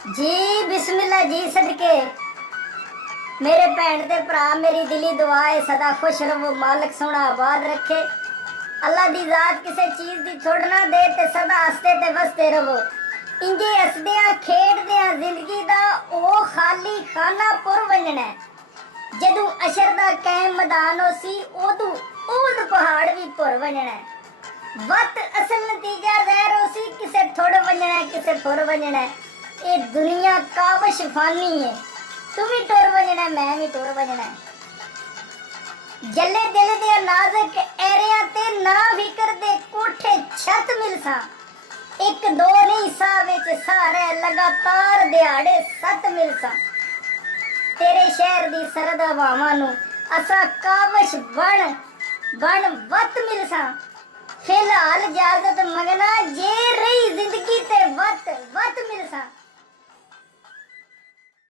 जी बिस्मिल्लाह जी सदके। मेरे भैन ते भरा मेरी दिली दुआ है सदा खुश रहो, मालिक सोना आबाद रखे। अल्लाह दी जात किसी चीज दी छोड़ ना दे ते सदा हसते ते वसते रहो। इंजे हसदियां खेडदियां जिंदगी दा ओ खाली खाना पुर वंजना है। जदू अशर दा कैम मैदान होसी ओदू ओद पहाड़ भी पुर वंजना है। वत असल नतीजा जहर होसी किसे थोड़ वंजना है किसे पुर वंजना है। ये दुनिया कावश फानी है, तू भी टुर वजना मैं भी टुर वजना है। जले दिल दे नाजुक एरिया ते ना फिकर दे कोठे छत मिलसा। एक दो नहीं सा विच सारे लगातार दिहाड़े सत मिलसा। तेरे शहर दी सरद हवावां नू असा कावश बन बन वत मिलसा। फिलहाल इजाजत मंगना जे रही जिंदगी ते वत वत मिलसा।